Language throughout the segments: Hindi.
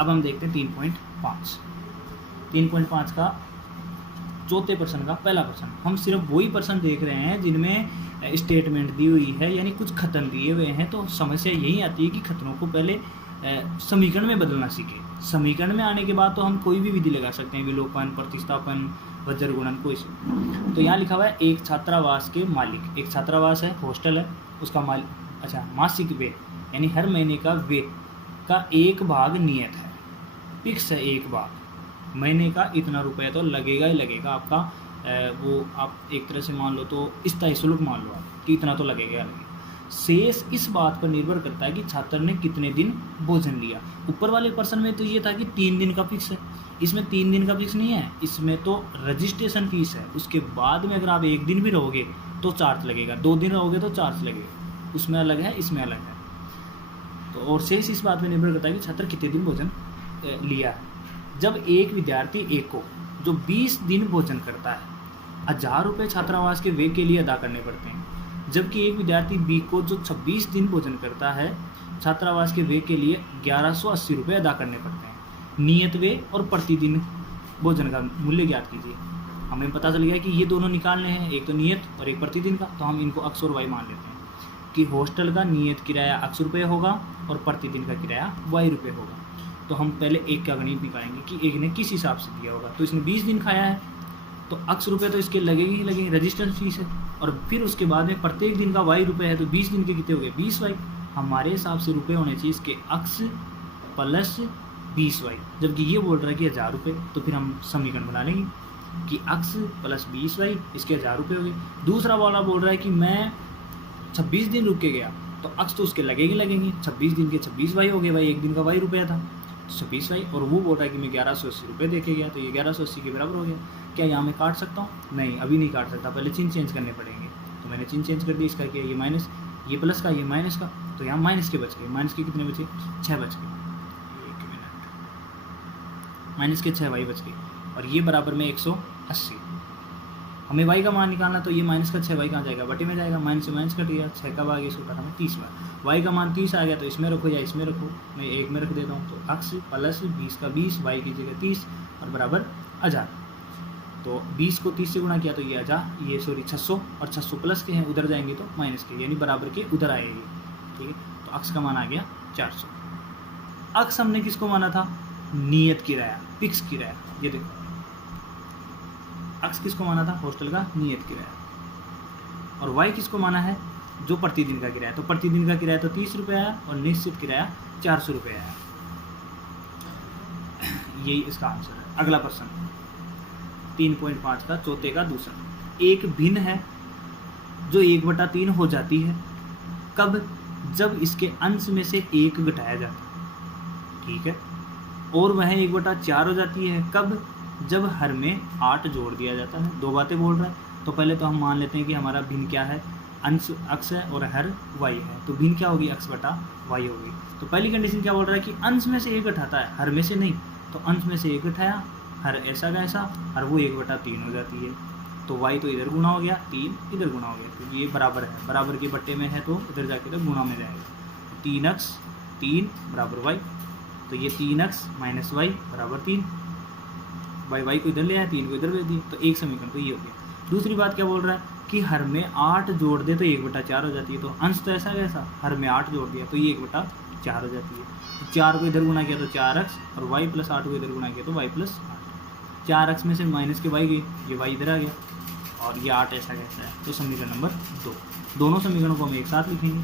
अब हम देखते हैं 3.5। 3.5 का चौथे प्रश्न का पहला प्रश्न। हम सिर्फ वही प्रश्न देख रहे हैं जिनमें स्टेटमेंट दी हुई है, यानी कुछ खतन दिए हुए हैं। तो समस्या यही आती है कि खतनों को पहले समीकरण में बदलना सीखें। समीकरण में आने के बाद तो हम कोई भी विधि लगा सकते हैं, विलोपन, प्रतिस्थापन, वज्र गुणन, कोई से। तो यहाँ लिखा हुआ है एक छात्रावास के मालिक, एक छात्रावास है, हॉस्टल है, उसका मालिक, अच्छा, मासिक व्यय यानी हर महीने का व्यय का एक भाग नियत है, फिक्स है। एक भाग महीने का इतना रुपया तो लगेगा ही लगेगा आपका। वो आप एक तरह से मान लो तो स्थायी शुल्क मान लो आप कि इतना तो लगेगा। शेष इस बात पर निर्भर करता है कि छात्र ने कितने दिन भोजन लिया। ऊपर वाले प्रश्न में तो ये था कि 3 दिन का फिक्स है, इसमें 3 दिन का फिक्स नहीं है, इसमें तो रजिस्ट्रेशन फीस है। उसके बाद में अगर आप 1 दिन भी रहोगे तो चार्ज लगेगा, 2 दिन रहोगे तो चार्ज लगेगा, उसमें अलग है, इसमें अलग है। तो और शेष इस बात पर निर्भर करता है कि छात्र कितने दिन भोजन लिया है। जब एक विद्यार्थी ए को जो 20 दिन भोजन करता है 1000 रुपये छात्रावास के व्यय के लिए अदा करने पड़ते हैं, जबकि एक विद्यार्थी बी को जो 26 दिन भोजन करता है छात्रावास के व्यय के लिए 1180 रुपये अदा करने पड़ते हैं। नियत व्यय और प्रतिदिन भोजन का मूल्य ज्ञात कीजिए। हमें पता चल गया कि ये दोनों निकालने हैं, एक तो नियत और एक प्रतिदिन का। तो हम इनको x और y मान लेते हैं कि हॉस्टल का नियत किराया x रुपये होगा और प्रतिदिन का किराया y रुपये होगा। तो हम पहले एक का गणित निकालेंगे कि एक ने किस हिसाब से दिया होगा। तो इसने 20 दिन खाया है तो x रुपये तो इसके लगेंगे ही लगेंगे, रजिस्ट्रेशन फीस है। और फिर उसके बाद में प्रत्येक दिन का y रुपये है, तो 20 दिन के कितने हो गए 20y। हमारे हिसाब से रुपये होने चाहिए इसके x प्लस 20y, जबकि ये बोल रहा है कि 1000 रुपये। तो फिर हम समीकरण बना लेंगे कि x प्लस 20y इसके 1000 रुपये हो गए। दूसरा वाला बोल रहा है कि मैं 26 दिन रुक के गया तो x तो उसके लगेंगे 26 दिन के 26y हो गए, भाई एक दिन का y रुपया था 26y। और वो बोल रहा है कि मैं 1180 रुपये दे के गया, तो ये 1180 के बराबर हो गया। क्या यहाँ मैं काट सकता हूँ? नहीं, अभी नहीं काट सकता, पहले चिन्ह चेंज करने पड़ेंगे। तो मैंने चिन्ह चेंज कर दिया, इसका किया, ये माइनस, ये प्लस का, ये माइनस का। तो यहाँ माइनस के बच गए, माइनस के कितने बचे 6 बच गए, 1 मिनट, माइनस के 6y बच गए। और ये बराबर में 180। हमें y का मान निकालना, तो ये माइनस का 6y कहाँ जाएगा, बटे में जाएगा, माइनस से माइनस कट गया, 6 का भाग इसको काटा में 30 बार। y का मान 30 आ गया, तो इसमें रखो या इसमें रखो, मैं एक में रख देता हूँ। तो x प्लस 20 का 20, y की जगह 30 और बराबर 1000। तो 20 को 30 से गुणा किया तो ये 1000, ये सॉरी 600, और 600 प्लस के हैं, उधर जाएंगे तो माइनस के, यानी बराबर के उधर आएगी। ठीक है, तो x का मान आ गया 400। x हमने किसको माना था, नियत किराया, फिक्स किराया। ये देखो x किसको माना था, हॉस्टल का नियत किराया। और y किसको माना है, जो प्रतिदिन का किराया। तो प्रतिदिन का किराया तो 30 रुपये आया और निश्चित किराया 400 रुपये आया। यही इसका आंसर है। अगला प्रश्न 3.5 का चौथे का दूसरा। एक भिन्न है जो 1/3 हो जाती है, कब, जब इसके अंश में से 1 घटाया जाता है। ठीक है, और वह 1/4 हो जाती है, कब, जब हर में 8 जोड़ दिया जाता है। दो बातें बोल रहा है। तो पहले तो हम मान लेते हैं कि हमारा भिन्न क्या है, अंश x है और हर y है। तो भिन्न क्या होगी, x/y होगी। तो पहली कंडीशन क्या बोल रहा है कि अंश में से 1 घटाता है, हर में से नहीं। तो अंश में से 1 घटाया, हर ऐसा का ऐसा, और वो 1/3 हो जाती है। तो y तो इधर गुना हो गया, 3 इधर गुना हो गया, क्योंकि ये बराबर है, बराबर के बट्टे में है तो इधर जाके तो गुणा में जाएगा। 3x 3 बराबर y। तो ये 3x माइनस y बराबर 3, y को इधर ले आया, 3 को इधर भेज दिया। तो एक समीकरण तो ये हो गया। दूसरी बात क्या बोल रहा है कि हर में 8 जोड़ दे तो 1/4 हो जाती है। तो अंश तो ऐसा कैसा, हर में 8 जोड़ दिया तो ये 1/4 हो जाती है। तो 4 को इधर गुना किया तो 4x, और y प्लस 8 को इधर गुना किया तो y प्लस 8। 4x में से माइनस के y गई, ये y इधर आ गया, और ये 8 ऐसा कैसा है। तो समीकरण नंबर 2। दोनों समीकरणों को हम एक साथ लिखेंगे,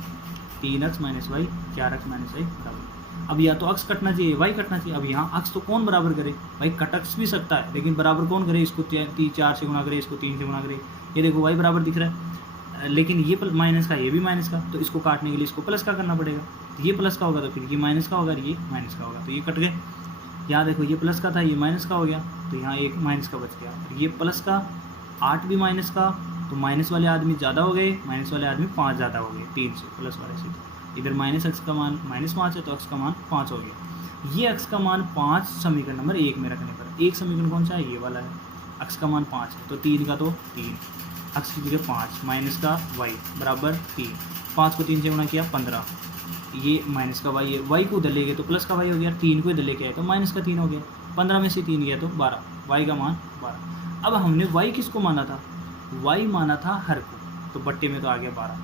3x minus y, 4x minus y बराबर। अब या तो x कटना चाहिए, y कटना चाहिए। अब यहाँ x तो कौन बराबर करे, भाई कट x भी सकता है, लेकिन बराबर कौन करे, इसको 4 से गुना करे, इसको 3 से गुना करे। ये देखो y बराबर दिख रहा है, लेकिन ये माइनस का, ये भी माइनस का, तो इसको काटने के लिए इसको प्लस का करना पड़ेगा। ये प्लस का होगा तो फिर ये माइनस का होगा, ये माइनस का होगा, तो ये कट गए। यहाँ देखो ये प्लस का था, ये माइनस का हो गया, तो यहाँ एक माइनस का बच गया। ये प्लस का, 8 भी माइनस का, तो माइनस वाले आदमी ज़्यादा हो गए, माइनस वाले आदमी 5 ज़्यादा हो गए 3 से, प्लस वाले से। इधर माइनस x का मान -5 है, तो x का मान 5 हो गया। ये x का मान 5 समीकरण नंबर 1 में रखने पर, एक समीकरण कौन सा है, ये वाला है। x का मान 5 है, तो 3 का तो 3, x की जगह 5 माइनस का y बराबर 3। 5 को 3 से गुणा किया 15, ये माइनस का वाई है, वाई को उधर ले गए तो प्लस का वाई हो गया, 3 को इधर लेके आए तो माइनस का 3 हो गया, 15 में से 3 गया तो 12, वाई का मान 12। अब हमने वाई किसको माना था, वाई माना था हर को, तो बट्टे में तो आ गया 12,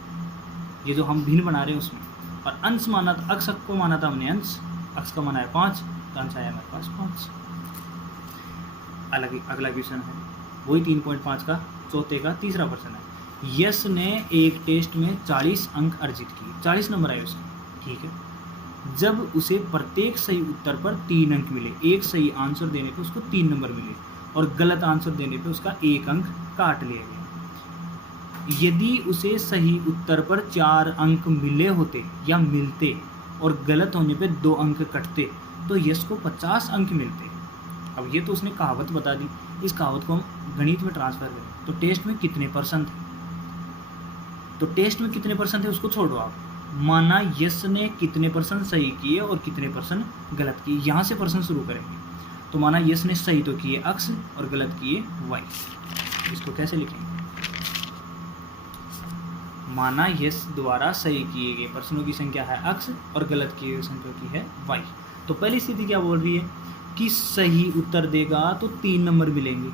ये जो हम भिन्न बना रहे हैं उसमें। और अंश माना था, अक्ष को माना था हमने अंश, अक्ष का माना है 5, तो अंश आया हमारे पास 5। अगला क्वेश्चन है वही 3.5 का चौथे का तीसरा प्रश्न है। यश ने एक टेस्ट में 40 अंक अर्जित किए, 40 नंबर आए उसके, ठीक है। जब उसे प्रत्येक सही उत्तर पर 3 अंक मिले, एक सही आंसर देने पे उसको 3 नंबर मिले और गलत आंसर देने पे उसका 1 अंक काट लिया गया। यदि उसे सही उत्तर पर 4 अंक मिले होते या मिलते और गलत होने पे 2 अंक कटते तो यश को 50 अंक मिलते। अब ये तो उसने कहावत बता दी, इस कहावत को हम गणित में ट्रांसफर करें तो टेस्ट में कितने परसेंट है, तो टेस्ट में कितने परसेंट है उसको छोड़ो आप, माना यश ने कितने परसेंट सही किए और कितने परसेंट गलत किए, यहाँ से परसेंट शुरू करेंगे। तो माना यश ने सही तो किए अक्ष और गलत किए वाई, इसको कैसे लिखेंगे, माना यश द्वारा सही किए गए प्रश्नों की संख्या है अक्ष और गलत किए गए संख्या की है वाई। तो पहली स्थिति क्या बोल रही है कि सही उत्तर देगा तो 3 नंबर मिलेंगे,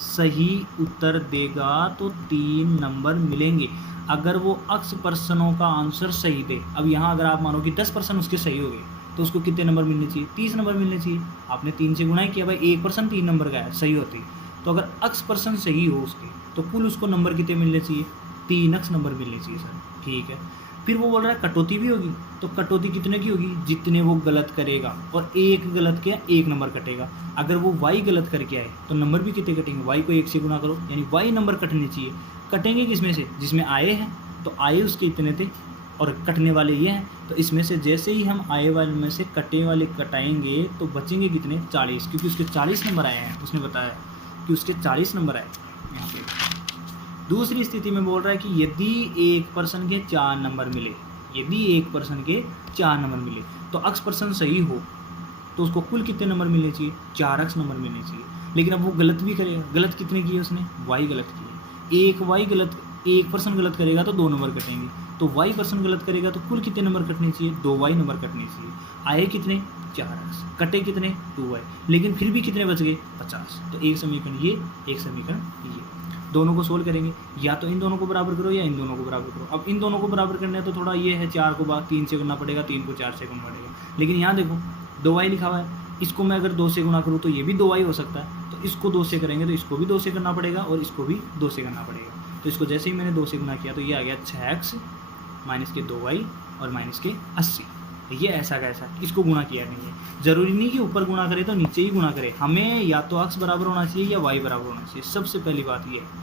सही उत्तर देगा तो 3 नंबर मिलेंगे अगर वो अक्ष प्रश्नों का आंसर सही दे। अब यहाँ अगर आप मानो कि 10% उसके सही हो गए तो उसको कितने नंबर मिलने चाहिए, 30 नंबर मिलने चाहिए। आपने 3 से गुणा किया भाई, 1% 3 नंबर का है सही होती, तो अगर अक्ष प्रश्न सही हो उसके तो कुल उसको नंबर कितने मिलने चाहिए, 3 अक्ष नंबर मिलने चाहिए सर, ठीक है। फिर वो बोल रहा है कटौती भी होगी, तो कटौती कितने की होगी, जितने वो गलत करेगा और एक गलत किया 1 नंबर कटेगा। अगर वो वाई गलत करके आए तो नंबर भी कितने कटेंगे, वाई को 1 से गुणा करो यानी वाई नंबर कटने चाहिए। कटेंगे किसमें से, जिसमें आए हैं तो आए उसके इतने थे और कटने वाले ये हैं, तो इसमें से जैसे ही हम आए वाले में से कटे वाले कटाएंगे तो बचेंगे कितने 40, क्योंकि उसके 40 नंबर आए हैं, उसने बताया कि उसके 40 नंबर आए यहाँ पे। दूसरी स्थिति में बोल रहा है कि यदि एक पर्सन के 4 नंबर मिले, यदि एक पर्सन के 4 नंबर मिले तो अक्ष पर्सन सही हो तो उसको कुल कितने नंबर मिलने चाहिए, 4 अक्ष नंबर मिलने चाहिए। लेकिन अब वो गलत भी करेगा, गलत कितने किए उसने, वाई गलत किए, एक वाई गलत, एक पर्सन गलत करेगा तो 2 नंबर कटेंगे, तो वाई पर्सन गलत करेगा तो कुल कितने नंबर कटने चाहिए, 2 वाई नंबर कटने चाहिए। आए कितने 4 अक्ष, कटे कितने 2 वाई, लेकिन फिर भी कितने बच गए 50। तो एक समीकरण ये, एक समीकरण ये, दोनों को सोल्व करेंगे, या तो इन दोनों को बराबर करो या इन दोनों को बराबर करो। अब इन दोनों को बराबर करना है तो थोड़ा ये है, 4 को 3 से गुना पड़ेगा, 3 को 4 से गुना पड़ेगा। लेकिन यहाँ देखो 2 वाई लिखा हुआ है, इसको मैं अगर 2 से गुना करूँ तो ये भी 2 वाई हो सकता है, तो इसको 2 से करेंगे तो इसको भी 2 से करना पड़ेगा और इसको भी 2 से करना पड़ेगा। तो इसको जैसे ही मैंने 2 से गुना किया तो ये आ गया 6x माइनस के 2 वाई और माइनस के 80। ये ऐसा का ऐसा, इसको गुणा किया नहीं है। ज़रूरी नहीं कि ऊपर गुणा करे तो नीचे ही गुणा करे, हमें या तो x बराबर होना चाहिए या y बराबर होना चाहिए। सबसे पहली बात ये है,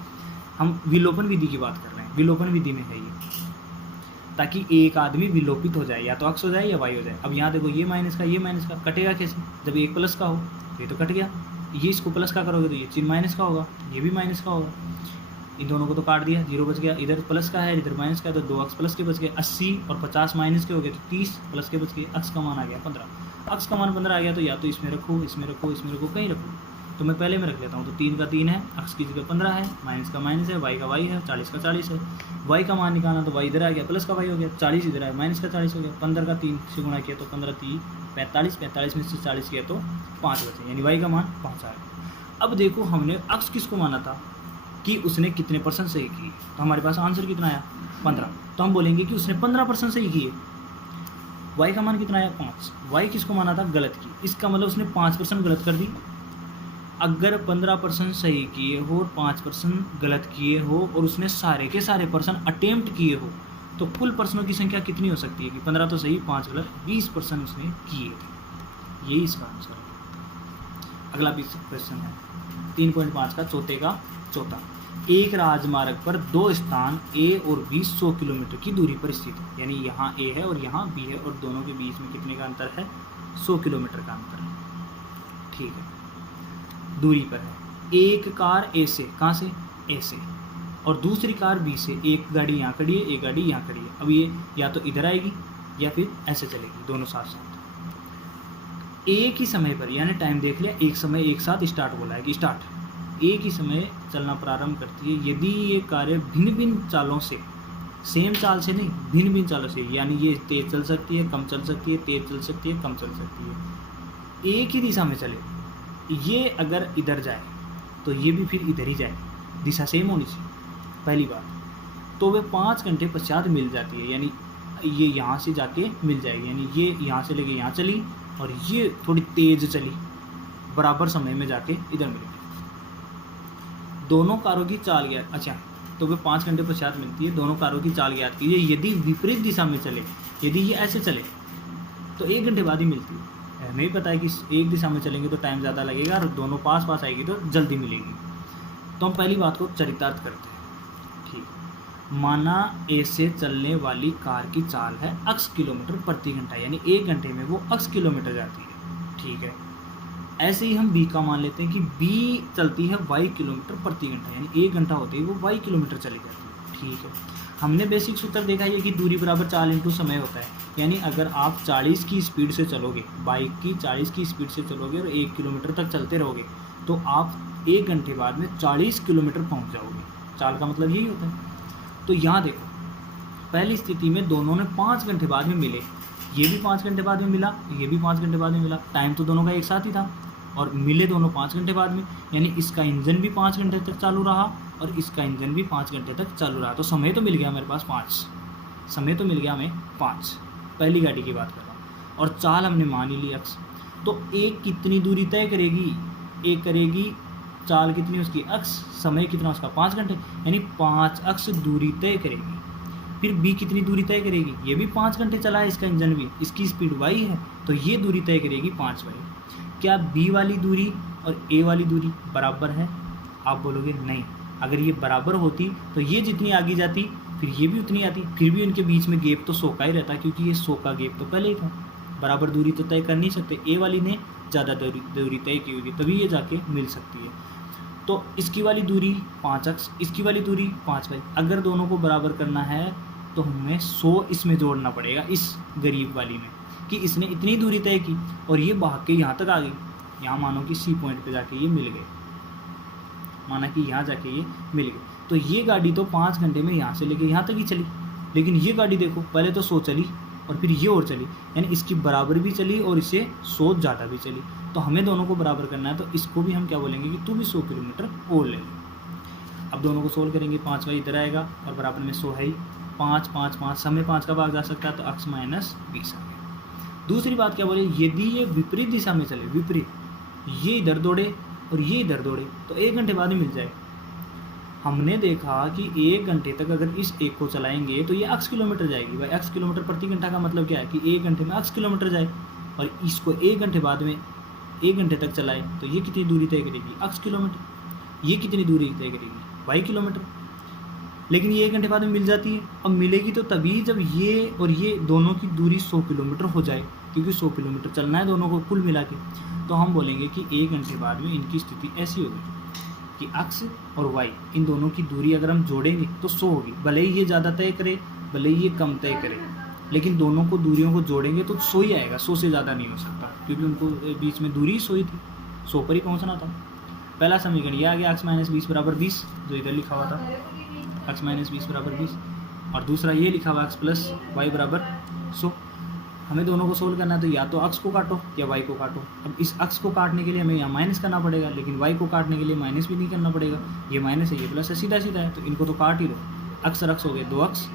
हम विलोपन विधि की बात कर रहे हैं, विलोपन विधि में है ये, ताकि एक आदमी विलोपित हो जाए, या तो x हो जाए या y हो जाए। अब यहाँ देखो ये माइनस का कटेगा कैसे, जब एक प्लस का हो तो ये तो कट गया, ये इसको प्लस का करोगे तो ये चिन्ह माइनस का होगा, ये भी माइनस का होगा। इन दोनों को तो काट दिया, 0 बच गया, इधर प्लस का है इधर माइनस का है तो 2x प्लस के बच गए, 80 और 50 माइनस के हो गए तो 30 प्लस के बच गए, अक्ष का मान आ गया 15। अक्ष का मान 15 आ गया तो या तो इसमें रखो, इसमें रखो, इसमें रखो, कहीं रखो। तो मैं पहले में रख लेता हूँ, तो 3 का 3 है, अक्ष की जगह 15 है, माइनस का माइनस है, वाई का वाई है, 40 का 40 है। वाई का मान निकालना तो वाई इधर आ गया, प्लस का वाई हो गया, 40 इधर आया, माइनस का 40 हो गया। 15 का 3 से गुणा किया तो 15 3 45, 45 में से 40 किया तो 5 बचे, यानी वाई का मान 5 आया। अब देखो हमने अक्ष किसको माना था कि उसने कितने परसेंट सही किए, तो हमारे पास आंसर कितना आया 15, तो हम बोलेंगे कि उसने 15% सही किए। वाई का मान कितना आया 5, वाई किसको माना था गलत की, इसका मतलब उसने 5% गलत कर दी। अगर 15% सही किए हो और 5% गलत किए हो और उसने सारे के सारे पर्सन अटेम्प्ट किए हो तो कुल पर्सनों की संख्या कितनी हो सकती है कि 15 तो सही 5 गलत, 20% उसने किए थे। यही इसका आंसर है। अगला क्वेश्चन है 3.5 का चौथे का चौथा। एक राजमार्ग पर 2 स्थान A और B 100 किलोमीटर की दूरी पर स्थित है, यानी यहाँ A है और यहाँ B है और दोनों के बीच में कितने का अंतर है 100 किलोमीटर का अंतर है, ठीक है, दूरी पर है। एक कार A से, कहाँ से A से, और दूसरी कार B से, एक गाड़ी यहाँ खड़ी है, एक गाड़ी यहाँ खड़ी है। अब ये या तो इधर आएगी या फिर ऐसे चलेगी, दोनों साथ साथ एक ही समय पर, यानी टाइम देख लिया, एक समय एक साथ स्टार्ट बोला है कि स्टार्ट एक ही समय चलना प्रारंभ करती है। यदि ये कारें भिन्न भिन्न चालों से सेम चाल से नहीं, भिन्न भिन्न चालों से, यानी ये तेज चल सकती है, कम चल सकती है, तेज चल सकती है, कम चल सकती है, एक ही दिशा में चले। ये अगर इधर जाए तो ये भी फिर इधर ही जाए, दिशा सेम होनी चाहिए पहली बात। तो वे 5 घंटे पश्चात मिल जाती है, यानी ये यहाँ से जाके मिल जाएगी, यानी ये यहाँ से लेके यहाँ चली और ये थोड़ी तेज चली, बराबर समय में जाके इधर मिलेगी। दोनों कारों की चाल ज्ञात, अच्छा तो वे 5 घंटे पश्चात मिलती है। दोनों कारों की चाल ज्ञात कीजिए। यदि विपरीत दिशा में चले, यदि ये ऐसे चले तो 1 घंटे बाद ही मिलती है। हमें ही पता है कि एक दिशा में चलेंगे तो टाइम ज़्यादा लगेगा और दोनों पास पास आएगी तो जल्दी मिलेगी। तो हम पहली बात को चरितार्थ करते हैं। ठीक, माना ए से चलने वाली कार की चाल है x किलोमीटर प्रति घंटा, यानी 1 घंटे में वो x किलोमीटर जाती है। ठीक है, ऐसे ही हम b का मान लेते हैं कि b चलती है y किलोमीटर प्रति घंटा, यानी 1 घंटा होते ही वो y किलोमीटर चली जाती है। ठीक है, हमने बेसिक सूत्र देखा है कि दूरी बराबर चाल इंटू समय होता है, यानी अगर आप 40 की स्पीड से चलोगे, बाइक की 40 की स्पीड से चलोगे और 1 किलोमीटर तक चलते रहोगे तो आप 1 घंटे बाद में 40 किलोमीटर पहुंच जाओगे। चाल का मतलब यही होता है। तो यहाँ देखो, पहली स्थिति में दोनों ने 5 घंटे बाद में मिले, ये भी 5 घंटे बाद में मिला, ये भी 5 घंटे बाद में मिला, टाइम तो दोनों का एक साथ ही था और मिले दोनों 5 घंटे बाद में, यानी इसका इंजन भी 5 घंटे तक चालू रहा और इसका इंजन भी 5 घंटे तक चालू रहा। तो समय तो मिल गया मेरे पास 5, समय तो मिल गया हमें 5, पहली गाड़ी की बात कर रहा हूँ। और चाल हमने मान ही ली x, तो एक कितनी दूरी तय करेगी, एक करेगी चाल कितनी उसकी x, समय कितना उसका 5 घंटे, यानी 5x दूरी तय करेगी। फिर b कितनी दूरी तय करेगी, ये भी 5 घंटे चला है इसका इंजन भी, इसकी स्पीड y है तो ये दूरी तय करेगी 5y। क्या b वाली दूरी और a वाली दूरी बराबर है? आप बोलोगे नहीं। अगर ये बराबर होती तो ये जितनी आगे जाती फिर ये भी उतनी आती, फिर भी उनके बीच में गैप तो 100 का ही रहता, क्योंकि ये 100 का गैप तो पहले ही था। बराबर दूरी तो तय कर नहीं सकते, ए वाली ने ज़्यादा दूरी तय की होगी तभी ये जाके मिल सकती है। तो इसकी वाली दूरी 5x, इसकी वाली दूरी 5y। अगर दोनों को बराबर करना है तो हमें 100 इसमें जोड़ना पड़ेगा, इस गरीब वाली में, कि इसने इतनी दूरी तय की और ये भाग के यहाँ तक आ गई। यहाँ मानो कि सी पॉइंट पे जाके ये मिल गए, माना कि यहाँ जाके ये मिल गए, तो ये गाड़ी तो 5 घंटे में यहाँ से लेके यहाँ तक ही चली। लेकिन ये गाड़ी देखो, पहले तो 100 चली और फिर ये और चली, यानी इसकी बराबर भी चली और इससे 100 ज़्यादा भी चली। तो हमें दोनों को बराबर करना है, तो इसको भी हम क्या बोलेंगे कि तू भी 100 किलोमीटर और ले ले। अब दोनों को सोल्व करेंगे, 5y इधर आएगा और बराबर में 100 है ही, 5 5 5, समय 5 का भाग जा सकता है तो x माइनस 20 आ गया। दूसरी बात क्या बोले, यदि ये विपरीत दिशा में चले, विपरीत, ये इधर दौड़े और ये इधर दौड़े तो 1 घंटे बाद ही मिल जाए। हमने देखा कि 1 घंटे तक अगर इस एक को चलाएंगे तो ये x किलोमीटर जाएगी। भाई x किलोमीटर प्रति घंटा का मतलब क्या है कि 1 घंटे में x किलोमीटर जाए, और इसको 1 घंटे बाद में 1 घंटे तक चलाए तो ये कितनी दूरी तय करेगी, x किलोमीटर। ये कितनी दूरी तय करेगी, y किलोमीटर। लेकिन ये 1 घंटे बाद में मिल जाती है। अब मिलेगी तो तभी जब ये और ये दोनों की दूरी 100 किलोमीटर हो जाए, क्योंकि 100 किलोमीटर चलना है दोनों को कुल मिला के। तो हम बोलेंगे कि 1 घंटे बाद में इनकी स्थिति ऐसी होगी कि x और y, इन दोनों की दूरी अगर हम जोड़ेंगे तो 100 होगी। भले ही ये ज़्यादा तय करे, भले ही ये कम तय करे, लेकिन दोनों को दूरियों को जोड़ेंगे तो 100 ही आएगा, 100 से ज़्यादा नहीं हो सकता, क्योंकि उनको बीच में दूरी 100 ही थी, 100 पर ही पहुँचना था। पहला समीकरण ये आ गया, x माइनस 20 बराबर 20, जो इधर लिखा हुआ था, x माइनस 20 बराबर 20, और दूसरा ये लिखा हुआ x प्लस वाई बराबर 100। हमें दोनों को सोल्व करना है, तो या तो x को काटो या y को काटो। अब इस x को काटने के लिए हमें यहाँ माइनस करना पड़ेगा, लेकिन y को काटने के लिए माइनस भी नहीं करना पड़ेगा। ये माइनस है, ये प्लस है, सीधा सीधा है, तो इनको तो काट ही लो। x और x हो गए 2x,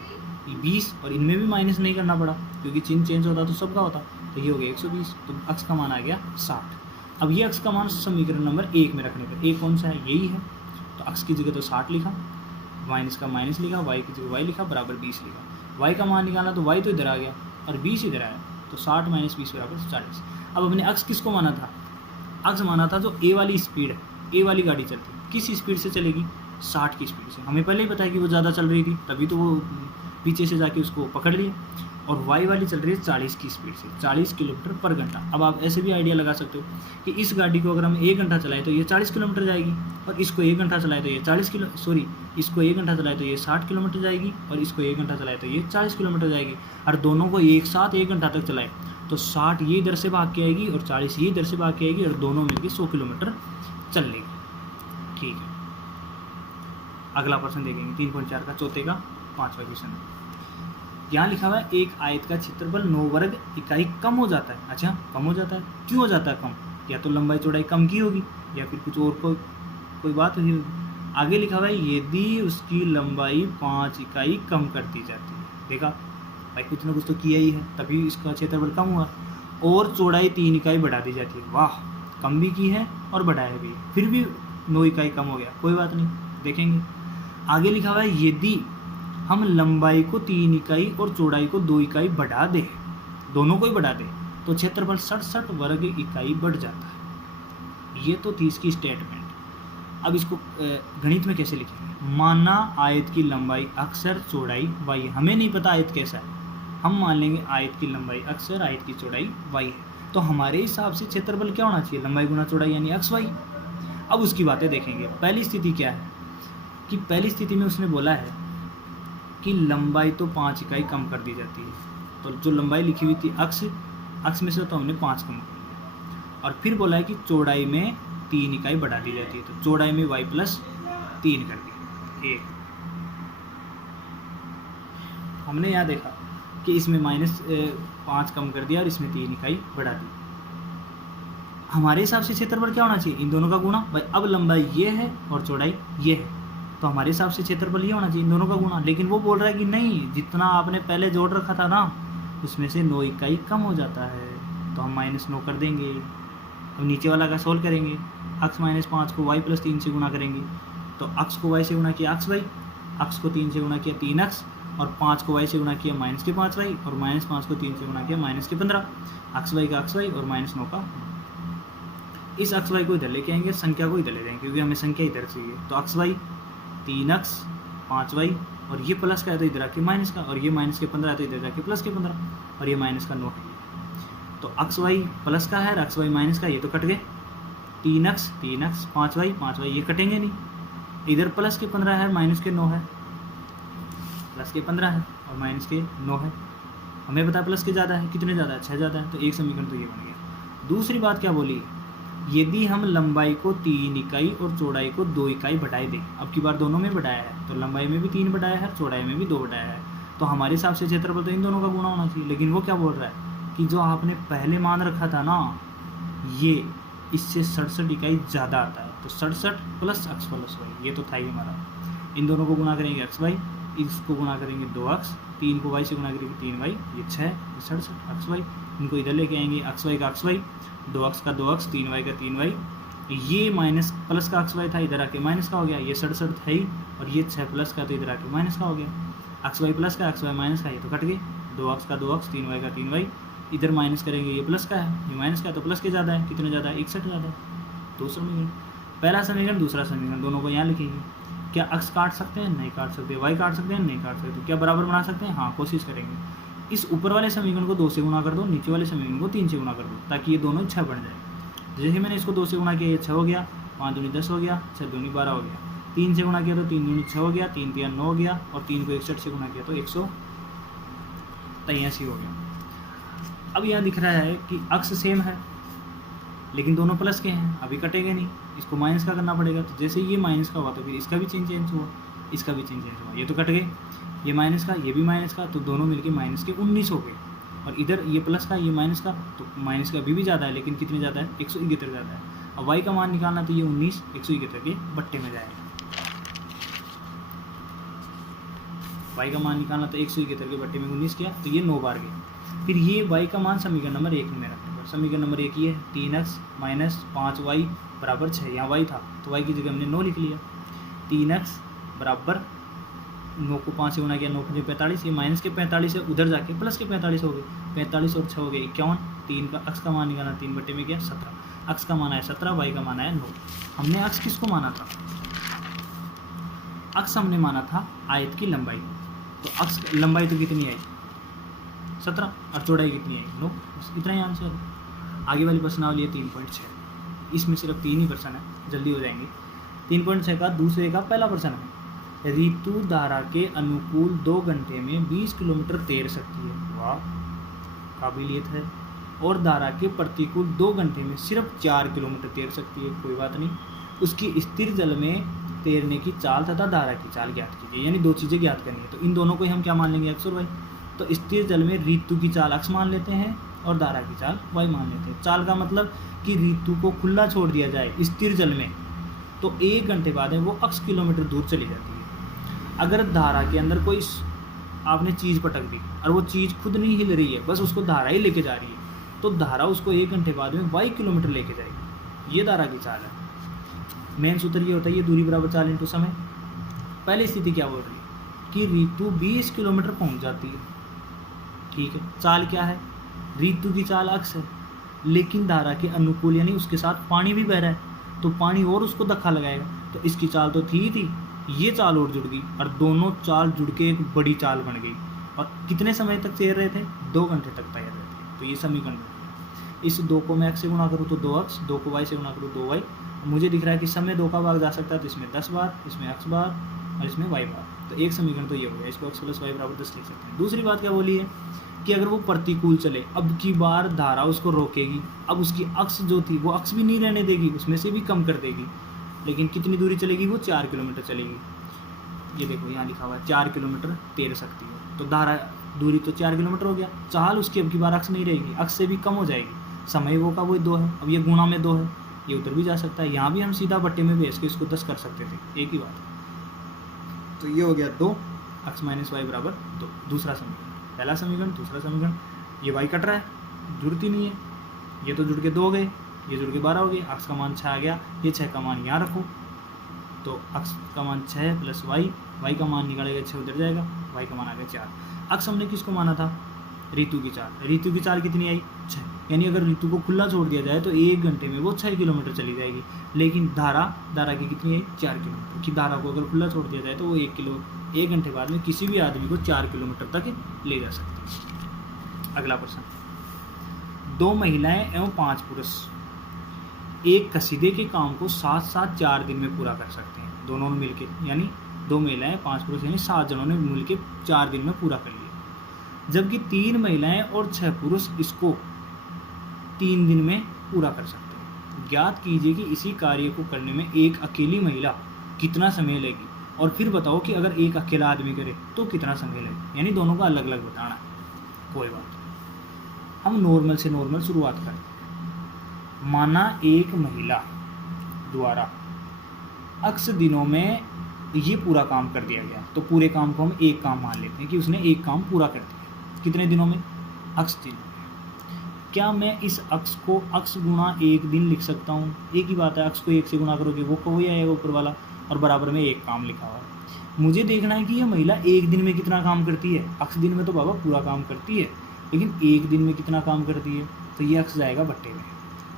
20, और इनमें भी माइनस नहीं करना पड़ा क्योंकि चिन्ह चेंज होता तो सबका होता, तो ये हो गया 120, तो x का मान आ गया 60। अब ये x का मान समीकरण नंबर 1 में रखने पर, एक कौन सा है, यही है, तो x की जगह तो 60 लिखा, माइनस का माइनस लिखा, y की जगह y लिखा, बराबर 20 लिखा। y का मान निकाला तो y तो इधर आ गया और 20 इधर आया, तो 60 माइनस 20 बराबर 40। अब हमने x किसको माना था, x माना था जो a वाली स्पीड है, a वाली गाड़ी चलती है, किस स्पीड से चलेगी, 60 की स्पीड से। हमें पहले ही पता है कि वो ज़्यादा चल रही थी, तभी तो वो पीछे से जाके उसको पकड़ लिया। और y वाली चल रही है 40 की स्पीड से, 40 किलोमीटर पर घंटा। अब आप ऐसे भी आइडिया लगा सकते हो कि इस गाड़ी को अगर हम 1 घंटा चलाए तो ये 40 किलोमीटर जाएगी, और इसको 1 घंटा चलाए तो ये इसको 1 घंटा चलाए तो ये 60 किलोमीटर जाएगी, और इसको 1 घंटा चलाए तो ये 40 किलोमीटर जाएगी। और दोनों को एक साथ 1 घंटा तक चलाए तो 60 ये इधर से भाग के आएगी और 40 ये इधर से भाग के आएगी, और दोनों मिलकर 100 किलोमीटर चल लेगी। ठीक है, अगला प्रश्न देखेंगे 3.4 का, चौथे का 5वां क्वेश्चन है। यहाँ लिखा हुआ है एक आयत का क्षेत्रफल 9 वर्ग इकाई कम हो जाता है। अच्छा, कम हो जाता है, क्यों हो जाता है कम? या तो लंबाई चौड़ाई कम की होगी या फिर कुछ और कोई बात हुई होगी। आगे लिखा हुआ है यदि उसकी लंबाई 5 इकाई कम कर दी जाती है। देखा भाई, कुछ ना कुछ तो किया ही है, तभी इसका क्षेत्रफल कम हुआ। और चौड़ाई 3 इकाई बढ़ा दी जाती है। वाह, कम भी की है और बढ़ाया भी, फिर भी 9 इकाई कम हो गया। कोई बात नहीं, देखेंगे। आगे लिखा हुआ है यदि हम लंबाई को 3 इकाई और चौड़ाई को 2 इकाई बढ़ा दें, दोनों को ही बढ़ा दें, तो क्षेत्रफल 67 वर्ग इकाई बढ़ जाता है। ये तो थी इसकी स्टेटमेंट। अब इसको गणित में कैसे लिखेंगे? माना आयत की लंबाई अक्सर चौड़ाई y, हमें नहीं पता आयत कैसा है, हम मान लेंगे आयत की लंबाई अक्सर, आयत की चौड़ाई y है। तो हमारे हिसाब से क्षेत्रफल क्या होना चाहिए? लंबाई गुना चौड़ाई यानी xy। अब उसकी बातें देखेंगे। पहली स्थिति क्या है कि पहली स्थिति में उसने बोला है कि लंबाई तो 5 इकाई कम कर दी जाती है, तो जो लंबाई लिखी हुई थी अक्स में से तो हमने 5 कम कर दिया। और फिर बोला है कि चौड़ाई में 3 इकाई बढ़ा दी जाती है, तो चौड़ाई में y प्लस 3 कर दिया। एक हमने यहाँ देखा कि इसमें -5 कम कर दिया और इसमें 3 इकाई बढ़ा दी। हमारे हिसाब से क्षेत्रफल क्या होना चाहिए? इन दोनों का गुणा। भाई अब लंबाई ये है और चौड़ाई ये है, तो हमारे हिसाब से क्षेत्रफल ये होना चाहिए, इन दोनों का गुणा। लेकिन वो बोल रहा है कि नहीं, जितना आपने पहले जोड़ रखा था ना, उसमें से 9 इकाई कम हो जाता है, तो हम -9 कर देंगे। अब नीचे वाला का सोल्व करेंगे। अक्स -5 को y प्लस 3 से गुणा करेंगे, तो अक्स को y से गुणा किया अक्स y, अक्स को 3 से गुणा किया 3 अक्स, और 5 को y से गुणा किया -5y, और -5 को 3 से गुणा किया -15। अक्स y का अक्स y और -9 का। इस अक्स y को इधर लेके आएंगे, संख्या को इधर ले जाएंगे, क्योंकि हमें संख्या इधर चाहिए। तो अक्स y 3 अक्स 5y, और ये प्लस का है तो इधर आके माइनस का, और ये माइनस के 15 है तो इधर जाके प्लस के 15, और ये माइनस का 9 है। तो अक्स y प्लस का है और अक्स y माइनस का, ये तो कट गए। 3 अक्स 5y ये कटेंगे नहीं। इधर प्लस के 15 है, माइनस के 9 है, प्लस के 15 है और माइनस के 9 है। हमें पता है प्लस के ज़्यादा है, कितने ज़्यादा है? 6 ज़्यादा है, तो एक समीकरण तो ये बन गया। दूसरी बात क्या बोली? यदि हम लंबाई को 3 इकाई और चौड़ाई को 2 इकाई बढ़ाए दें। अब की बार दोनों में बढ़ाया है, तो लंबाई में भी 3 बढ़ाया है, चौड़ाई में भी 2 बढ़ाया है, तो हमारे हिसाब से क्षेत्रफल तो इन दोनों का गुणा होना चाहिए। लेकिन वो क्या बोल रहा है कि जो आपने पहले मान रखा था ना, ये इससे 67 इकाई ज़्यादा आता है, तो 67 प्लस अक्स प्लस वाई, ये तो था ही हमारा। इन दोनों को गुणा करेंगे अक्स वाई, इसको गुणा करेंगे 2 अक्स, 3 को वाई से गुणा करेंगे 3 वाई, ये 6, ये 67 अक्स वाई। इनको इधर लेके आएंगे, अक्स वाई का अक्स वाई, 2 अक्स का 2 अक्स, 3 वाई का 3 वाई। ये माइनस प्लस का अक्स वाई था, इधर आके माइनस का हो गया। ये 67 था ही, और ये 6 प्लस का, तो इधर आके माइनस का हो गया। अक्स वाई प्लस का, अक्स वाई माइनस का, ये तो कट गए। 2 अक्स का 2 अक्स, 3 वाई का 3 वाई, इधर माइनस करेंगे, ये प्लस का है, ये माइनस का है, तो प्लस के ज़्यादा है। कितने ज़्यादा है? 61 ज़्यादा है। दूसरा समीकरण, पहला समीकरण, दूसरा समीकरण, दोनों को यहाँ लिखेंगे। क्या अक्स काट सकते हैं? नहीं काट सकते। वाई काट सकते हैं? नहीं काट सकते। क्या बराबर बना सकते हैं? हाँ, कोशिश करेंगे। इस ऊपर वाले समीकरण को 2 से गुणा कर दो, नीचे वाले समीकरण को 3 से गुणा कर दो, ताकि ये दोनों 6 बन जाए। जैसे मैंने इसको 2 से गुणा किया, ये 6 हो गया, 5 दूनी 10 हो गया, 6 दूनी 12 हो गया। 3 से गुणा किया तो 3 दूनी 6 हो गया, 3 3 9 हो गया, और 3 को 61 से गुणा किया तो 183 हो गया। अब यहाँ दिख रहा है कि अक्स सेम है, लेकिन दोनों प्लस के हैं, अभी कटेंगे नहीं, इसको माइनस का करना पड़ेगा। तो जैसे ये माइनस का हुआ तो फिर इसका भी चेंज हुआ, इसका भी चेंज हुआ, ये तो कट गए। ये माइनस का, ये भी माइनस का, तो दोनों मिलके माइनस के 19 हो गए। और इधर ये प्लस का, ये माइनस का, तो माइनस का भी ज़्यादा है, लेकिन कितने ज़्यादा है? 171 ज़्यादा है। अब वाई का मान निकालना, तो ये 19 171 के बट्टे में जाएगा। वाई का मान निकालना तो 171 के बट्टे में 19 किया, तो ये 9 बार गया। फिर ये वाई का मान समीकरण नंबर 1 में रखेंगे। समीकरण नंबर 1 ये है, 3x माइनस 5y बराबर 6। यहाँ y था तो y की जगह हमने 9 लिख लिया। 3x बराबर 9 को 5 से गुणा किया, 9 5 45, ये माइनस के 45 है, उधर जाके प्लस के 45 हो गए, 45 और 6 हो गए 51। 3 का अक्स का मान निकालना, 3 बट्टे में गया 17। अक्स का मान आया 17, वाई का मान आया 9। हमने अक्स किसको माना था? अक्स हमने माना था आयत की लंबाई। तो अक्स लंबाई तो कितनी आई? 17, और चौड़ाई कितनी आई? 9। बस इतना ही आंसर है। आगे वाली प्रश्नावली है 3.6, इसमें सिर्फ 3 ही प्रश्न है, जल्दी हो जाएंगे। 3.6 का दूसरे का पहला प्रश्न है, ऋतु धारा के अनुकूल 2 घंटे में 20 किलोमीटर तैर सकती है। वाह, काबिलियत है। और धारा के प्रतिकूल 2 घंटे में सिर्फ 4 किलोमीटर तैर सकती है। कोई बात नहीं, उसकी स्थिर जल में तैरने की चाल तथा धारा की चाल ज्ञात कीजिए। यानी 2 चीज़ें ज्ञात करनी है, तो इन दोनों को ही हम क्या मान लेंगे? एक्स और वाई। तो स्थिर जल में ऋतु की चाल x मान लेते हैं और धारा की चाल y मान लेते हैं। चाल का मतलब कि ऋतु को खुला छोड़ दिया जाए स्थिर जल में तो 1 घंटे बाद है वो x किलोमीटर दूर चली जाती है। अगर धारा के अंदर कोई आपने चीज़ पटक दी और वो चीज़ खुद नहीं हिल रही है, बस उसको धारा ही लेके जा रही है, तो धारा उसको 1 घंटे बाद में y किलोमीटर लेके जाएगी। ये धारा की चाल है। मेन सूत्र ये होता है, ये दूरी बराबर चाल इंटू समय। पहली स्थिति क्या बोल रही है कि ऋतु 20 किलोमीटर पहुंच जाती है, ठीक है। चाल क्या है, ऋतु की चाल x है, लेकिन धारा के अनुकूल यानी उसके साथ पानी भी बह रहा है, तो पानी और उसको धक्का लगाएगा, तो इसकी चाल तो थी, ये चाल और जुड़ गई और दोनों चाल जुड़ के एक बड़ी चाल बन गई। और कितने समय तक तैर रहे थे, 2 घंटे तक तैर रहे थे। तो ये समीकरण, इस 2 को मैं x से गुणा करूँ तो 2x, 2 को y से गुणा करूँ 2y। मुझे दिख रहा है कि समय 2 का भाग जा सकता है, तो इसमें 10 बार, इसमें x बार और इसमें y बार। तो एक समीकरण तो ये हो गया, इसको x + y = 10 लिख सकते हैं। दूसरी बात क्या बोली है कि अगर वो प्रतिकूल चले, अब की बार धारा उसको रोकेगी, अब उसकी अक्ष जो थी वो अक्ष भी नहीं रहने देगी, उसमें से भी कम कर देगी, लेकिन कितनी दूरी चलेगी, वो 4 किलोमीटर चलेगी। ये देखो यहाँ लिखा हुआ है 4 किलोमीटर तैर सकती है, तो धारा दूरी तो 4 किलोमीटर हो गया। चाल उसकी अब की बार अक्ष नहीं रहेगी, अक्ष से भी कम हो जाएगी। समय वो का वो 2 है, अब ये गुणा में 2 है, ये उधर भी जा सकता है। यहाँ भी हम सीधा बट्टे में भेज के इसको 10 कर सकते थे, एक ही बात है। तो ये हो गया 2, x - y = 2। दूसरा समीकरण, पहला समीकरण, दूसरा समीकरण। ये y कट रहा है, जुड़ती नहीं है, ये तो जुड़ के 2 हो गए, ये जुड़ के 12 हो गए, x का मान 6 आ गया। ये 6 का मान यहाँ रखो, तो x का मान 6 + y का मान निकालेगा 6 उधर जाएगा, y का मान आ गया 4। x हमने किसको माना था, ऋतु की चाल। ऋतु की चाल कितनी आई, 6। यानी अगर ऋतु को खुला छोड़ दिया जाए तो 1 घंटे में वो 6 किलोमीटर चली जाएगी। लेकिन धारा की कितनी आई, 4 किलोमीटर की। धारा को अगर खुला छोड़ दिया जाए तो वो 1 घंटे बाद में किसी भी आदमी को 4 किलोमीटर तक ले जा सकती है। अगला प्रश्न, 2 महिलाएं एवं 5 पुरुष एक कसीदे के काम को साथ साथ 4 दिन में पूरा कर सकते हैं, दोनों ने मिलके। यानी 2 महिलाएं 5 पुरुष यानी 7 जनों ने मिलके 4 दिन में पूरा कर लिया, जबकि 3 महिलाएं और 6 पुरुष इसको 3 दिन में पूरा कर सकते हैं। ज्ञात कीजिए कि इसी कार्य को करने में एक अकेली महिला कितना समय लेगी, और फिर बताओ कि अगर एक अकेला आदमी करे तो कितना समय लगेगा। यानी दोनों का अलग अलग बताना है। कोई बात नहीं, हम नॉर्मल से नॉर्मल शुरुआत करें। माना एक महिला द्वारा x दिनों में ये पूरा काम कर दिया गया, तो पूरे काम को हम एक काम मान लेते हैं कि उसने एक काम पूरा कर दिया। कितने दिनों में, x दिनों में। क्या मैं इस x को x गुणा 1 दिन लिख सकता हूँ? एक ही बात है, x को 1 से गुणा करोगे वो वही आएगा ऊपर वाला, और बराबर में एक काम लिखा हुआ है। मुझे देखना है कि ये महिला 1 दिन में कितना काम करती है। x दिन में तो बाबा पूरा काम करती है, लेकिन 1 दिन में कितना काम करती है, तो ये x जाएगा बट्टे में।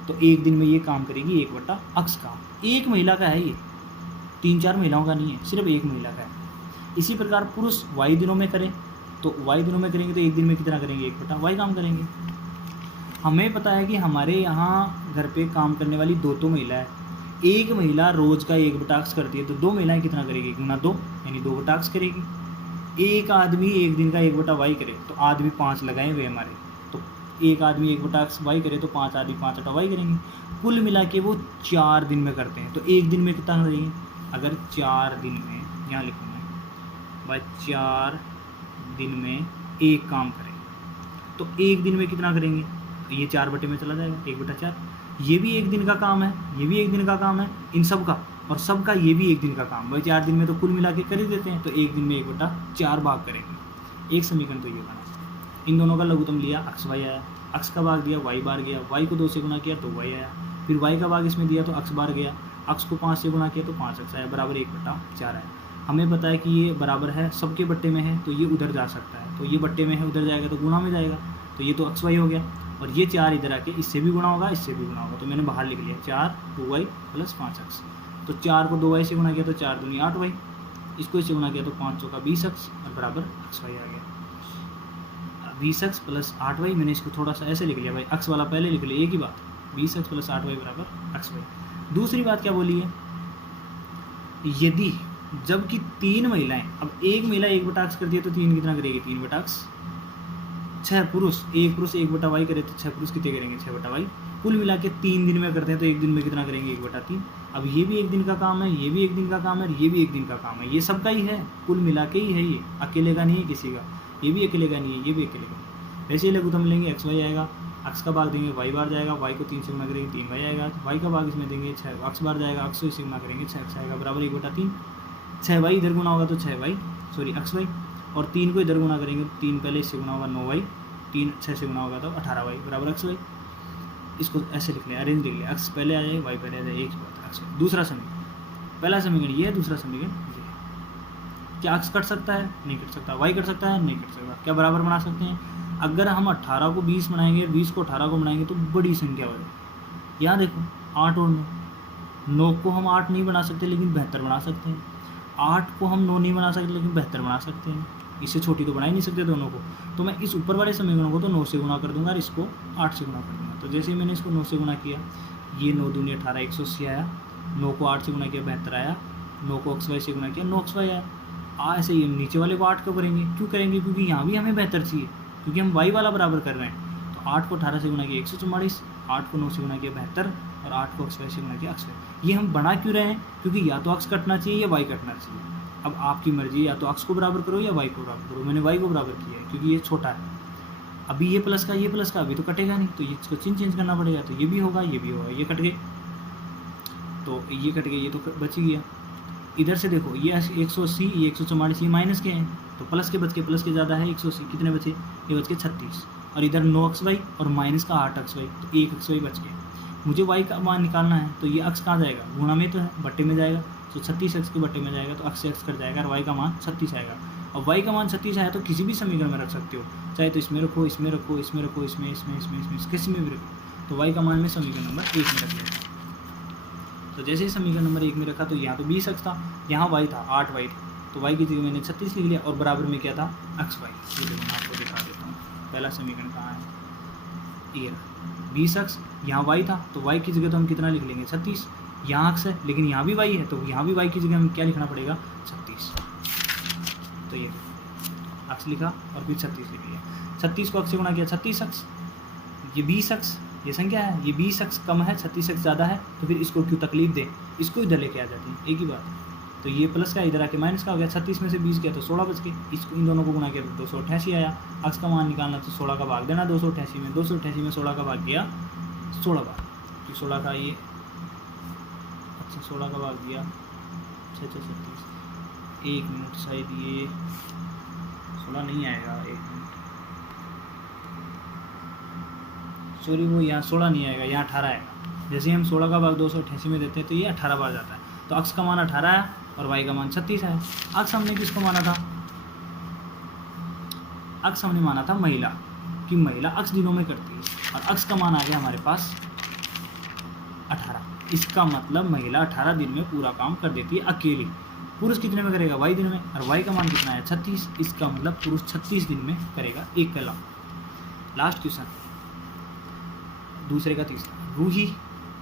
तो 1 दिन में ये काम करेगी 1/x काम। एक महिला का है ये, 3-4 महिलाओं का नहीं है, सिर्फ एक महिला का है। इसी प्रकार पुरुष y दिनों में करें तो y दिनों में करेंगे तो 1 दिन में कितना करेंगे, 1/y काम करेंगे। हमें पता है कि हमारे यहाँ घर पे काम करने वाली 2 तो महिला है। एक महिला रोज का 1/x करती है, तो 2 महिलाएं कितना करेगी, गुना 2 यानी 2/x करेगी। एक आदमी 1 दिन का 1/y करे तो आदमी 5 लगाए हुए हमारे, तो एक आदमी 1/y करे तो 5 आदमी 5/y करेंगे। कुल मिला के वो 4 दिन में करते हैं, तो 1 दिन में कितना करेंगे। अगर 4 दिन में, यहाँ लिखूँगा भाई 4 दिन में एक काम करें तो 1 दिन में कितना करेंगे, तो ये 4 बटे में चला जाएगा, 1/4। ये भी 1 दिन का काम है, ये भी 1 दिन का काम है, इन सब का, और सबका ये भी 1 दिन का काम। भाई 4 दिन में तो कुल मिला के कर ही देते हैं, तो 1 दिन में 1/4 भाग करेंगे। एक समीकरण तो ये बना। इन दोनों का लघुत्तम लिया, x y आया, x का भाग दिया, y बार गया, y को 2 से गुना किया तो y आया, फिर y का भाग इसमें दिया तो x बार गया, x को 5 से गुना किया तो 5x आया, बराबर 1/4 आया। हमें पता है कि ये बराबर है, सबके बट्टे में है, तो ये उधर जा सकता है, तो ये बट्टे में है, उधर जाएगा तो गुणा में जाएगा, तो ये तो x y हो गया, और ये 4 इधर आके इससे भी गुणा होगा, इससे भी गुणा होगा, तो मैंने बाहर लिख लिया 4 2y + 5x। तो 4 को 2y से गुणा किया तो 4 दूनी 8y, इसको इससे गुणा किया तो 5 चौका 20x, और बराबर x y आ गया। 20x + 8y, मैंने इसको थोड़ा सा ऐसे लिख लिया भाई, x वाला पहले लिख लिया, एक ही बात, 20x + 8y = x y। दूसरी बात क्या बोली है, यदि जबकि 3 महिलाएं, अब एक महिला 1/x करती है तो 3 कितना करेगी, 3/x। 6 पुरुष, एक पुरुष 1/y करे तो 6 पुरुष कितने करेंगे, 6/y। कुल मिला के 3 दिन में करते हैं तो 1 दिन में कितना करेंगे, 1/3। अब ये भी 1 दिन का काम है, ये भी 1 दिन का काम है, ये भी 1 दिन का काम है, ये सबका ही है, कुल मिला के ही है, ये अकेले का नहीं है किसी का। ये भी अकेले का नहीं है, ये भी अकेले का नहीं। वैसे ही लघुत्तम लेंगे एक्स वाई आएगा, एक्स का भाग देंगे वाई बार जाएगा, वाई को 3 से गुना करेंगे 3 वाई आएगा, तो वाई का भाग इसमें देंगे 6 एक्स बार जाएगा, एक्स से गुना करेंगे 6 एक्स आएगा बराबर 1/3। 6 वाई इधर गुना होगा तो 6 वाई सॉरी एक्स वाई, और 3 को इधर गुना करेंगे, 3 पहले इससे गुना होगा 9 वाई, 3 6 से गुना होगा तो 18 वाई बराबर एक्स वाई। इसको ऐसे लिख लें, अरेंज लिख लें, एक्स पहले आ जाए वाई पहले आ जाए, एक ही बात है एक्स वाई। दूसरा समीकरण, पहला समीकरण ये है, दूसरा समीकरण ये है। क्या एक्स कट सकता है? नहीं कट सकता। वाई कट सकता है? नहीं कट सकता। क्या बराबर बना सकते हैं? अगर हम 18 को 20 बनाएंगे, 20 को 18 को बनाएंगे तो बड़ी संख्या होगी। यहाँ देखो 8 और 9 को हम 8 नहीं बना सकते लेकिन 72 बना सकते हैं। 8 को हम 9 नहीं बना सकते लेकिन 72 बना सकते हैं। इससे छोटी तो बना ही नहीं सकते दोनों को। तो मैं इस ऊपर वाले समीकरण को तो 9 से गुना कर दूंगा और इसको 8 से गुना कर दूंगा। तो जैसे ही मैंने इसको 9 से गुना किया, ये 9 दूनी 18 180 आया, 9 को 8 से गुना किया 72 आया, 9 को XY से गुना किया 9XY आया। ऐसे ही हम नीचे वाले को 8 को करेंगे। क्यों करेंगे? क्योंकि यहाँ भी हमें 72 चाहिए, क्योंकि हम y वाला बराबर कर रहे हैं। तो 8 को 18 से गुना किया 144, 8 को 9 से गुना किया 72 और 8 को XY से गुना किया XY। ये हम बना क्यों रहे हैं? क्योंकि या तो x कटना चाहिए या y कटना चाहिए। अब आपकी मर्जी, या तो x को बराबर करो या y को बराबर करो। मैंने y को बराबर किया है क्योंकि ये छोटा है। अभी ये प्लस का ये प्लस का अभी तो कटेगा नहीं, तो ये इसको चेंज करना पड़ेगा। तो ये भी होगा, ये भी होगा, ये कट गए, तो ये कट गए, ये तो बच ही गया। इधर से देखो ये 180, ये 144, ये माइनस के हैं, तो प्लस के बच के, प्लस के ज़्यादा है 180, कितने बचे? ये बच के 36, और इधर 9XY और माइनस का 8XY, तो 1XY बच गया। मुझे y का मान निकालना है, तो ये x कहाँ जाएगा? गुणा में तो है, बट्टे में जाएगा, तो 36x के बट्टे में जाएगा, तो x से x कट जाएगा और y का मान 36 आएगा। और y का मान 36 आया तो किसी भी समीकरण में रख सकते हो, चाहे तो इसमें रखो, इसमें रखो, इसमें रखो, इसमें इसमें इसमें इसमें किसी में भी रखो। तो y का मान में समीकरण नंबर 1 में रख लेगा। तो जैसे ही समीकरण नंबर 1 में रखा तो यहाँ तो 20x था, यहाँ y था 8y था, तो y की जगह मैंने 36 लिख लिया और बराबर में क्या था? xy। ये देखो मैं आपको दिखा देता हूँ, पहला समीकरण कहाँ है? ये 20x, यहाँ y था तो y की जगह तो हम कितना लिख लेंगे? 36। यहाँ x है लेकिन यहाँ भी y है, तो यहाँ भी y की जगह हम क्या लिखना पड़ेगा? 36। तो ये x लिखा और फिर 36 लिख लिया। 36 को x से गुणा किया 36x, ये 20x, ये संख्या है, ये 20x कम है, 36x ज़्यादा है, तो फिर इसको क्यों तकलीफ दें, इसको इधर लेके आ जाती है, एक ही बात है। तो ये प्लस का इधर आके माइनस का हो गया, 36 में से 20 गया तो 16 बच गए, इसको इन दोनों को गुणा किया तो 288 आया। x का मान निकालना तो 16 का भाग देना 288 में, 288 में 16 का भाग गया 16 बार, तो 16 का ये, अच्छा 16 का भाग दिया 36, 1 मिनट, शायद ये 16 नहीं आएगा, 1 मिनट, सॉरी वो यहाँ 16 नहीं आएगा, यहाँ 18 आएगा। जैसे हम 16 का भाग 288 में देते हैं तो ये 18 बार जाता है। तो x का मान 18 आया और y का मान 36 आया। x हमने किसको माना था? x हमने माना था महिला, कि महिला x दिनों में करती है, और x का मान आ गया हमारे पास 18। इसका मतलब महिला 18 दिन में पूरा काम कर देती है अकेली। पुरुष कितने में करेगा? y दिन में, और y का मान कितना है? 36। इसका मतलब पुरुष 36 दिन में करेगा एक कला। लास्ट क्वेश्चन, दूसरे का तीसरा। रूही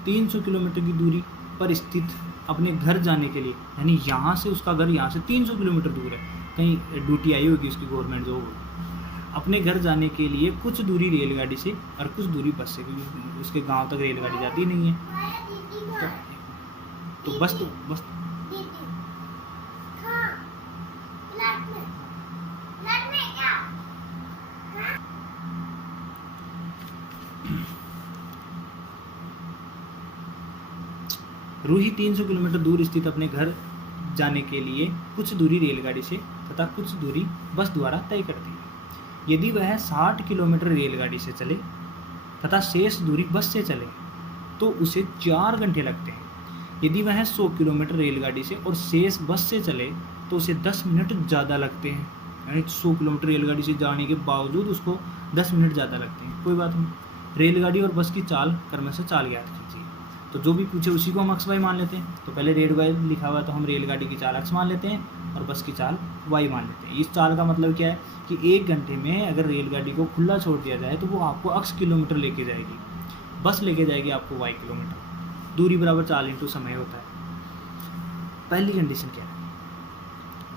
300 किलोमीटर की दूरी पर स्थित अपने घर जाने के लिए, यानी यहाँ से उसका घर यहाँ से 300 किलोमीटर दूर है, कहीं ड्यूटी आई होगी उसकी, गवर्नमेंट जॉब होगी। अपने घर जाने के लिए कुछ दूरी रेलगाड़ी से और कुछ दूरी बस से, क्योंकि उसके गांव तक रेलगाड़ी जाती नहीं है। तो बस रूही 300 किलोमीटर दूर स्थित अपने घर जाने के लिए कुछ दूरी रेलगाड़ी से तथा कुछ दूरी बस द्वारा तय करती है। यदि वह 60 किलोमीटर रेलगाड़ी से चले तथा शेष दूरी बस से चले तो उसे 4 घंटे लगते हैं। यदि वह 100 किलोमीटर रेलगाड़ी से और शेष बस से चले तो उसे 10 मिनट ज़्यादा लगते हैं। यानी 100 किलोमीटर रेलगाड़ी से जाने के बावजूद उसको 10 मिनट ज़्यादा लगते हैं। कोई बात नहीं, रेलगाड़ी और बस की चाल क्रम से चाल ज्ञात कीजिए। तो जो भी पूछे उसी को हम x y मान लेते हैं। तो पहले रेलगाड़ी लिखा हुआ तो हम रेलगाड़ी की चाल x मान लेते हैं और बस की चाल y मान लेते हैं। इस चाल का मतलब क्या है कि 1 घंटे में अगर रेलगाड़ी को खुला छोड़ दिया जाए तो वो आपको x किलोमीटर लेके जाएगी, बस लेके जाएगी आपको y किलोमीटर। दूरी बराबर चाल इंटू समय होता है। पहली कंडीशन क्या है?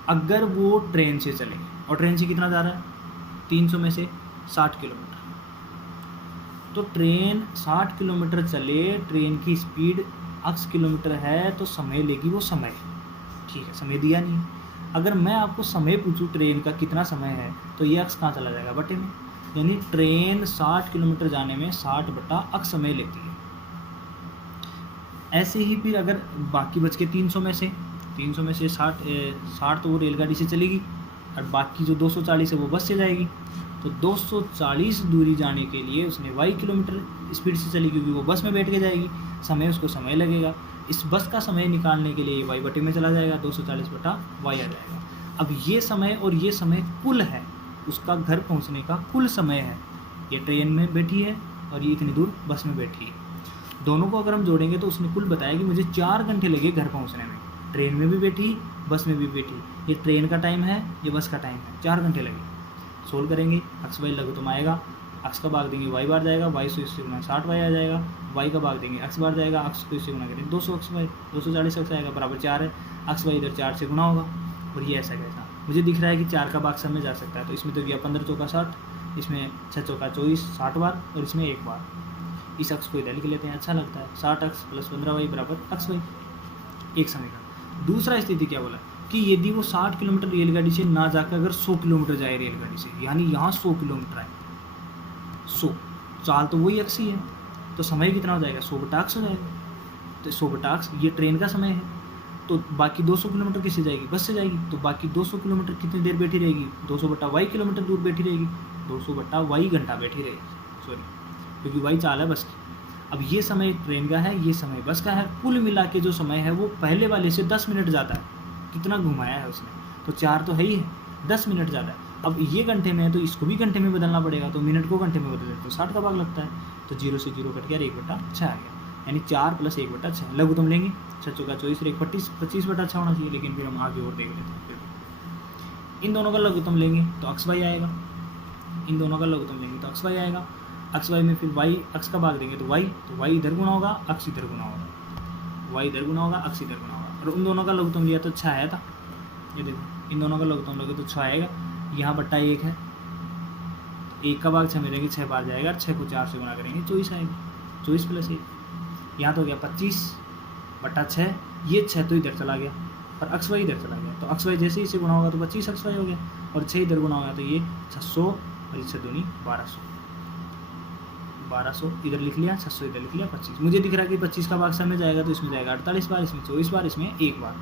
अगर वो ट्रेन से चले, और ट्रेन से कितना जा रहा है? 300 में से 60 किलोमीटर। तो ट्रेन 60 किलोमीटर चले, ट्रेन की स्पीड x किलोमीटर है तो समय लेगी वो समय, ठीक है, समय दिया नहीं। अगर मैं आपको समय पूछूं ट्रेन का कितना समय है, तो ये अक्स कहाँ चला जाएगा, बटे में। यानी ट्रेन 60 किलोमीटर जाने में 60 बटा अक्स समय लेती है। ऐसे ही फिर अगर बाकी बच के 300 में से 60 तो वो रेलगाड़ी से चलेगी, और बाकी जो 240 है वो बस से जाएगी। तो 240 दूरी जाने के लिए उसने y किलोमीटर स्पीड से चली, क्योंकि वो बस में बैठ के जाएगी, समय उसको समय लगेगा। इस बस का समय निकालने के लिए y बटे में चला जाएगा, 240 बटा y आ जाएगा। अब ये समय और ये समय कुल है, उसका घर पहुंचने का कुल समय है। ये ट्रेन में बैठी है और ये इतनी दूर बस में बैठी है। दोनों को अगर हम जोड़ेंगे तो उसने कुल बताया कि मुझे 4 घंटे लगे घर पहुंचने में। ट्रेन में भी बैठी, बस में भी बैठी। ये ट्रेन का टाइम है, ये बस का टाइम है, 4 घंटे लगे। सोल्व करेंगे, अक्स वाई लघुत्तम आएगा, अक्स का भाग देंगे वाई बार जाएगा, वाई से इससे गुना 60 वाई आ जाएगा, वाई का भाग देंगे अक्स बार जाएगा, अक्स को इससे गुना करेंगे 200 अक्स वाई, 240 अक्स आएगा बराबर 4 है। अक्स वाई इधर 4 से गुना होगा, और ये ऐसा कैसा, मुझे दिख रहा है कि 4 का भाग सब में जा सकता है, तो इसमें तो गया 15 चौका 60, इसमें 6 चौका 24 60 बार, और इसमें 1 बार। इस अक्स को इधर लिख लेते हैं, अच्छा लगता है। 60 अक्स प्लस 15 वाई बराबर अक्स वाई, एक समीकरण। दूसरा स्थिति क्या बोला कि यदि वो 60 किलोमीटर रेलगाड़ी से ना जाकर अगर 100 किलोमीटर जाए रेलगाड़ी से, यानी यहाँ 100 किलोमीटर आए, 100 चाल तो वही अक्स ही है, तो समय कितना हो जाएगा, 100 बटा अक्स हो जाएगा। तो 100 बटा अक्स ये ट्रेन का समय है, तो बाकी 200 किलोमीटर किससे जाएगी, बस से जाएगी। तो बाकी 200 किलोमीटर कितनी देर बैठी रहेगी, 200 बटा वाई किलोमीटर दूर बैठी रहेगी, 200 बटा वाई घंटा बैठी रहेगी, सॉरी, क्योंकि वाई चाल है बस की। अब ये समय ट्रेन का है, ये समय बस का है, कुल मिला के जो समय है वो पहले वाले से 10 मिनट ज़्यादा है। कितना घुमाया है उसने, तो 4 तो है ही है, 10 मिनट ज़्यादा है। अब ये घंटे में है तो इसको भी घंटे में बदलना पड़ेगा, तो मिनट को घंटे में बदल तो 60 का भाग लगता है, तो 0 से 0 कट गया, 1 बटा 6 आ गया, यानी 4 प्लस 1 बटा 6। लघुत्तम लेंगे, 6 चौका 24 और 1 25 बटा 6 होना चाहिए, लेकिन फिर हम आगे और देख लेते हैं। फिर इन दोनों का लघुत्तम लेंगे तो अक्स वाई आएगा, इन दोनों का लघुत्तम लेंगे तो अक्स वाई आएगा। अक्स वाई में फिर वाई अक्स का भाग देंगे तो वाई इधर गुना होगा, अक्स इधर गुना होगा, वाई इधर गुना होगा, अक्स इधर गुना होगा। और उन दोनों का लघुत्तम लिया तो 6 आया था, ये देखो इन दोनों का लघुत्तम लोगे तो 6 आएगा। यहाँ बट्टा 1 है, 1 का भाग 6 में देंगे, 6 बार जाएगा, 6 को 4 से गुना करेंगे 24 आएगा, 24 प्लस 1 यहाँ तो हो गया 25 बटा 6। ये 6 तो इधर चला गया और अक्स वाई इधर चला गया, तो अक्स वाई जैसे ही इसे गुना होगा तो 25 अक्स वाई हो गया, और 6 इधर गुना होगा तो ये 600 और इससे दूनी 1200 इधर लिख लिया, 600 इधर लिख लिया, 25। मुझे दिख रहा है कि 25 का भाग सब में जाएगा तो इसमें जाएगा 48 बार, इसमें 24 बार, इसमें 1 बार।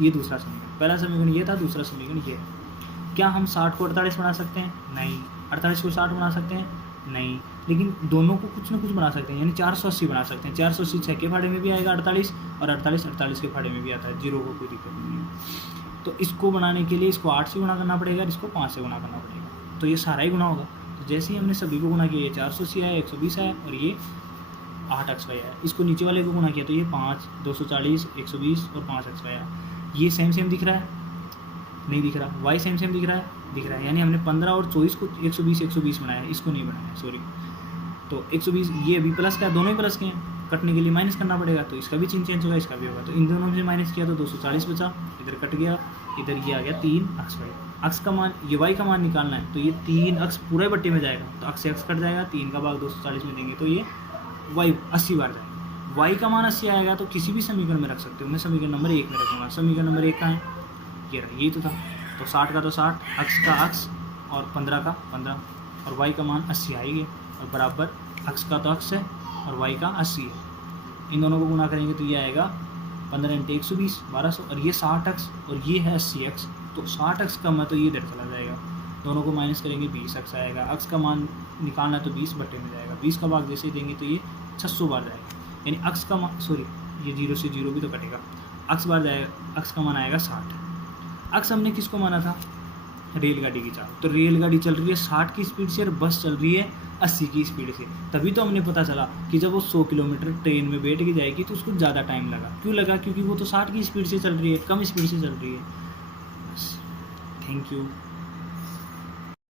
ये दूसरा समीकरण, पहला समीकरण ये था, दूसरा समीकरण ये है। क्या हम 60 को 48 बना सकते हैं, नहीं। 48 को 60 बना सकते हैं, नहीं। लेकिन दोनों को कुछ ना कुछ बना सकते हैं, यानी 480 बना सकते हैं। 480 6 के फाड़े में भी आएगा 48, और 48 के फाड़े में भी आता है, 0 को कोई दिक्कत नहीं है। तो इसको बनाने के लिए इसको 8 से गुना करना पड़ेगा, इसको 5 से गुना करना पड़ेगा, तो ये सारा ही गुना होगा। तो जैसे ही हमने सभी को गुना किया, ये 480 आया, 120 आया, और ये 8 अक्स वाई आया। इसको नीचे वाले को गुना किया तो ये 5, 240, 120 और 5 अक्स वाई आया। ये सेम दिख रहा है, नहीं दिख रहा। वाई सेम दिख रहा है, यानी हमने 15 और 24 को 120 बनाया, इसको नहीं बनाया, सॉरी। तो 120 ये अभी प्लस का है, दोनों ही प्लस के हैं, कटने के लिए माइनस करना पड़ेगा, तो इसका भी चिन्ह चेंज होगा, इसका भी होगा। तो इन दोनों में से माइनस किया तो 240 बचा, इधर कट गया, इधर ये आ गया 3 अक्स वाई। अक्स का मान, ये वाई का मान निकालना है, तो ये 3 अक्स पूरे बट्टे में जाएगा, तो अक्स से अक्स कट जाएगा, 3 का भाग 240 में देंगे तो ये वाई 80 बार जाएगा। वाई का मान 80 आएगा तो किसी भी समीकरण में रख सकते हो, मैं समीकरण नंबर 1 में रखूँगा। समीकरण नंबर 1 का है, ये रहा, यही तो था। तो 60 का तो 60, अक्स का अक्स, और 15 का 15, और वाई का मान 80 आएगी, और बराबर अक्स का तो अक्स है और वाई का 80 है। इन दोनों को गुना करेंगे तो ये आएगा 15 × 120 1200, और ये 60 अक्स और ये है 80 अक्स, तो 60 अक्स कम है तो ये इधर चला जाएगा, दोनों को माइनस करेंगे 20 अक्स आएगा। अक्स का मान निकालना है तो 20 बट्टे में जाएगा, 20 का भाग जैसे ही देंगे तो ये 600 बार जाएगा, यानी अक्स का मान, सॉरी ये 0 से 0 भी तो कटेगा, अक्स बार जाएगा, अक्स का मान आएगा 60। अक्स हमने किसको माना था, रेलगाड़ी की चाल। तो रेलगाड़ी चल रही है 60 की स्पीड से और बस चल रही है 80 की स्पीड से, तभी तो हमने पता चला कि जब वो 100 किलोमीटर ट्रेन में बैठ के जाएगी तो उसको ज़्यादा टाइम लगा। क्यों लगा, क्योंकि वो तो 60 की स्पीड से चल रही है, कम स्पीड से चल रही है। बस, थैंक यू।